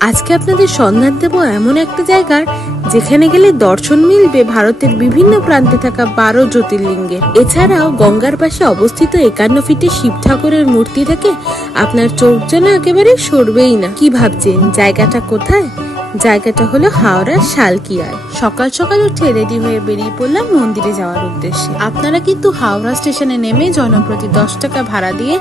আজকে আপনাদের সন্ধান দেব এমন একটা জায়গার যেখানে গেলে দর্শন মিলবে ভারতের বিভিন্ন প্রান্তে থাকা 12 জ্যোতির্লিঙ্গের। এছাড়াও গঙ্গার পাশে অবস্থিত 51 ফিটের শিব ঠাকুরের মূর্তি থেকে আপনার চোখ যেন একেবারে সরবেই না। কি ভাবছেন জায়গাটা কোথায়? জায়গাটা হলো হাওড়ার শালকিয়ায়। সকাল সকাল উঠে রেডি হয়ে বেরিয়ে পড়লাম মন্দিরে যাওয়ার উদ্দেশ্যে। আপনারা কিন্তু হাওড়া স্টেশনে নেমে জনপ্রতি 10 টাকা ভাড়া দিয়ে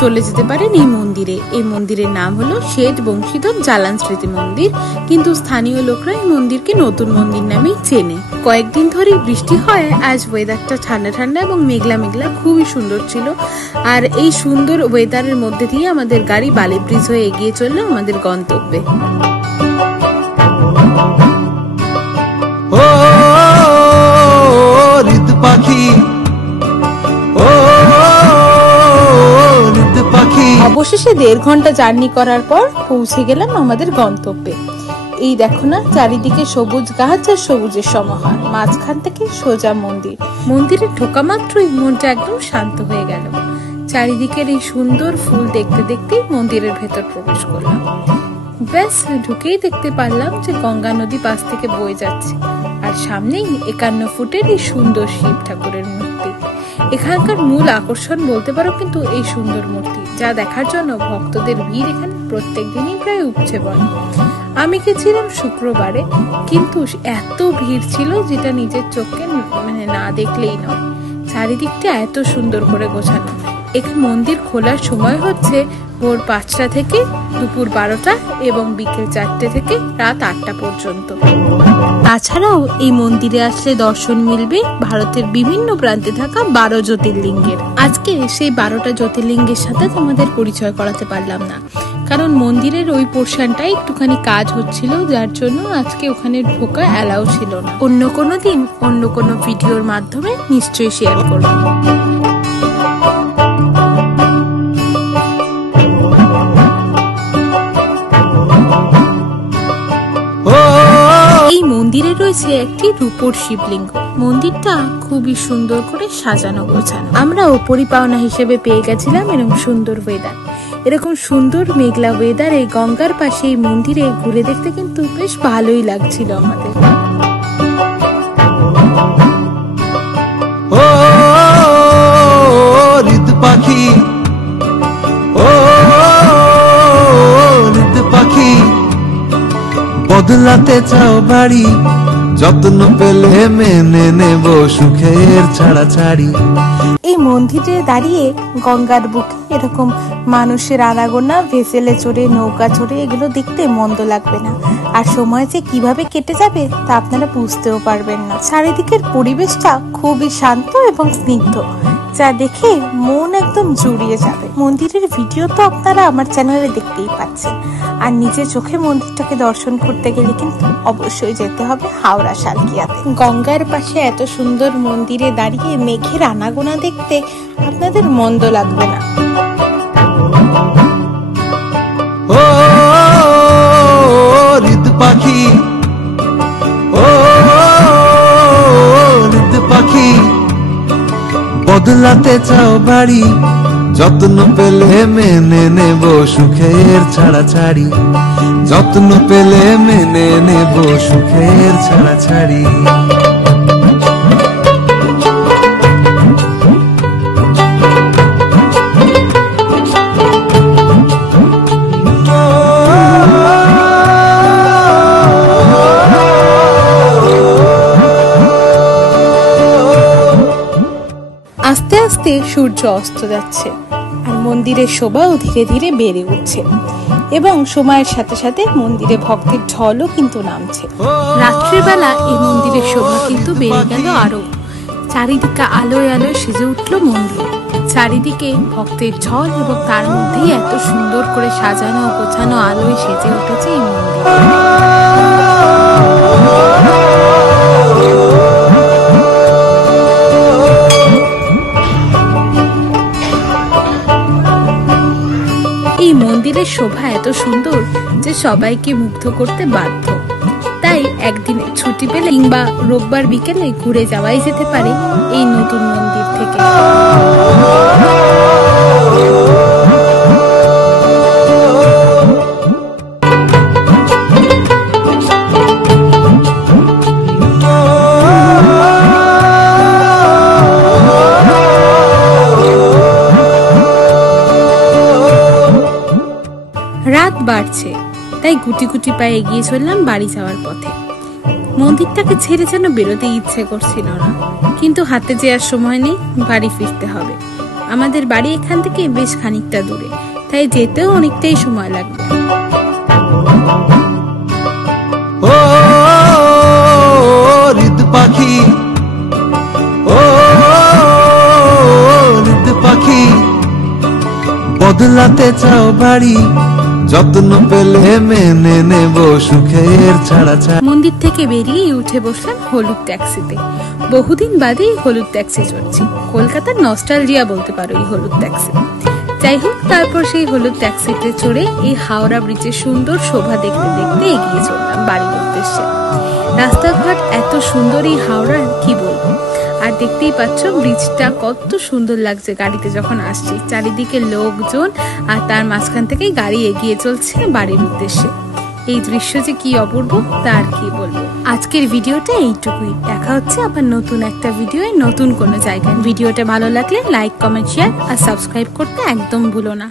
চলে যেতে পারেন এই মন্দিরে। এই মন্দিরের নাম হলো শেঠ বংশীধর জালান স্মৃতি মন্দির, কিন্তু স্থানীয় লোকরা এই মন্দিরকে নতুন মন্দির নামেই চেনে। কয়েকদিন ধরে বৃষ্টি হয়, আজ ওয়েদারটা ঠান্ডা ঠান্ডা এবং মেঘলা মেঘলা, খুবই সুন্দর ছিল। আর এই সুন্দর ওয়েদারের মধ্যে দিয়ে আমাদের গাড়ি বালি ব্রিজ হয়ে এগিয়ে চললো আমাদের গন্তব্যে। অবশেষে 1.5 ঘন্টা জার্নি করার পর পৌঁছে গেলাম আমাদের গন্তব্যে। এই দেখো না, চারিদিকে সবুজ গাছ আর সবুজের সমাহার, মাঝখান থেকে সোজা মন্দির। মন্দিরে ঢোকা মাত্রই মনটা একদম শান্ত হয়ে গেল। চারিদিকের এই সুন্দর ফুল দেখতে দেখতেই মন্দিরের ভেতর প্রবেশ করলাম। ব্যাস ঢুকেই দেখতে পারলাম যে গঙ্গা নদী পাশ থেকে বয়ে যাচ্ছে, আর সামনেই 51 ফুটের এই সুন্দর শিব ঠাকুরের মূর্তি। এখানকার মূল আকর্ষণ বলতে পারো কিন্তু এই সুন্দর মূর্তি, যা দেখার জন্য ভক্তদের ভিড় এখানে প্রত্যেক দিনই প্রায় উপচে পড়ে। আমি গেছিলাম শুক্রবারে, কিন্তু এত ভিড় ছিল যেটা নিজের চোখে না দেখলেই নয়। চারিদিকটা এত সুন্দর করে গোছানো। এখানে মন্দির খোলার সময় হচ্ছে ভোর 5টা থেকে দুপুর 12টা এবং বিকেল 4টে থেকে রাত 8টা পর্যন্ত। তাছাড়াও এই মন্দিরে আসলে দর্শন মিলবে ভারতের বিভিন্ন প্রান্তে থাকা 12 জ্যোতির্লিঙ্গের। আজকে সেই 12টা জ্যোতির্লিঙ্গের সাথে তোমাদের পরিচয় করাতে পারলাম না, কারণ মন্দিরের ওই পোর্শনটাই একটুখানি কাজ হচ্ছিল, যার জন্য আজকে ওখানে ঢোকা অ্যালাউ ছিল না। অন্য কোনো দিন অন্য কোনো ভিডিওর মাধ্যমে নিশ্চয়ই শেয়ার করব। এই মন্দিরে রয়েছে একটি রূপোর শিবলিঙ্গ। মন্দিরটা খুবই সুন্দর করে সাজানো গোছানো। আমরা ওপরি পাওনা হিসেবে পেয়ে গেছিলাম এরকম সুন্দর ওয়েদার। এরকম সুন্দর মেঘলা ওয়েদারে গঙ্গার পাশে এই মন্দিরে ঘুরে দেখতে কিন্তু বেশ ভালোই লাগছিল আমাদের। বদলাতে চাও বাড়ি, যত্ন পেলে মেনে নেব সুখের ছাড়াছাড়ি। এই মন্দিরে দাঁড়িয়ে গঙ্গার বুকে এরকম মানুষের আনাগোনা, ভেসেলে চড়ে, নৌকা চড়ে, এগুলো দেখতে মন্দ লাগবে না। আর সময় যে কিভাবে কেটে যাবে তা আপনারা বুঝতেও পারবেন না। চারিদিকের পরিবেশটা খুবই শান্ত এবং স্নিগ্ধ, যা দেখে মন একদম জুড়িয়ে যাবে। মন্দিরের ভিডিও তো আপনারা আমার চ্যানেলে দেখতেই পাচ্ছেন। আর নিজের চোখে মন্দিরটাকে দর্শন করতে গেলে কিন্তু অবশ্যই যেতে হবে হাওড়া শালকিয়াতে। গঙ্গার পাশে এত সুন্দর মন্দিরে দাঁড়িয়ে মেঘের আনাগোনা দেখতে আপনাদের মন্দ লাগবে না। ও ঋতু পাখি, ও ঋতু পাখি, বদলাতে চাও বাড়ি, যত্ন পেলে মেনে নেব সুখের ছাড়াছাড়ি, যত্ন পেলে মেনে নেব সুখের ছাড়াছাড়ি। আস্তে আস্তে সূর্য অস্ত যাচ্ছে, আর মন্দিরের শোভাও ধীরে ধীরে বেড়ে উঠছে, এবং সময়ের সাথে সাথে মন্দিরে ভক্তের ঢলও কিন্তু নামছে। রাত্রিবেলা এই মন্দিরের শোভা কিন্তু বেড়ে গেল আরো। চারিদিকে আলোয় আলোয় সেজে উঠলো মন্দির। চারিদিকে ভক্তের ঢল, এবং তার মধ্যেই এত সুন্দর করে সাজানো গোছানো আলোয় সেজে উঠেছে এই মন্দির। এই মন্দিরের শোভা এত সুন্দর যে সবাইকে মুগ্ধ করতে বাধ্য। তাই একদিন ছুটি পেলে কিংবা রোববার বিকেলে ঘুরে যাওয়াই যেতে পারে এই নতুন মন্দির থেকে। বাড়ছে, তাই গুটি গুটি পায়ে এগিয়ে চললাম বাড়ি যাওয়ার পথে। মন্দিরটাকে ছেড়ে যেন বেরোতে ইচ্ছে করছিল না, কিন্তু হাতে যে আর সময় নেই, বাড়ি ফিরতে হবে। আমাদের বাড়ি এখান থেকে বেশ খানিকটা দূরে, তাই যেতেও অনেকটাই সময় লাগবে। ও হৃদ পাখি, ও হৃদ পাখি, বদলাতে চাও বাড়ি, যত্ন পেলে মেনে নেব সুখের ছাড়া ছাড়া। মন্দির থেকে বেরিয়ে উঠে বসলাম হলুদ ট্যাক্সিতে। বহুদিন বাদেই হলুদ ট্যাক্সি চড়ছি। কলকাতার নস্টালজিয়া বলতে পারো এই হলুদ ট্যাক্সি। যাই হোক, তারপর সেই হলুদ ট্যাক্সিতে চড়ে এই হাওড়া ব্রিজের সুন্দর শোভা দেখতে দেখতে এগিয়ে চললাম বাড়ির উদ্দেশ্যে। রাস্তাঘাট এত সুন্দর এই হাওড়ার, কি বলবো। আর দেখতেই পাচ্ছ ব্রিজটা কত সুন্দর লাগছে গাড়িতে যখন আসছি। চারিদিকে লোকজন, আর তার মাঝখান থেকেই গাড়ি এগিয়ে চলছে বাড়ির উদ্দেশ্যে। এই দৃশ্য যে কি অপূর্ব, তা আর কি বলবো। আজকের ভিডিওটা এইটুকুই। দেখা হচ্ছে আবার নতুন একটা ভিডিওয়ে, নতুন কোনো জায়গায়। ভিডিওটা ভালো লাগলে লাইক, কমেন্ট, শেয়ার আর সাবস্ক্রাইব করতে একদম ভুলো না।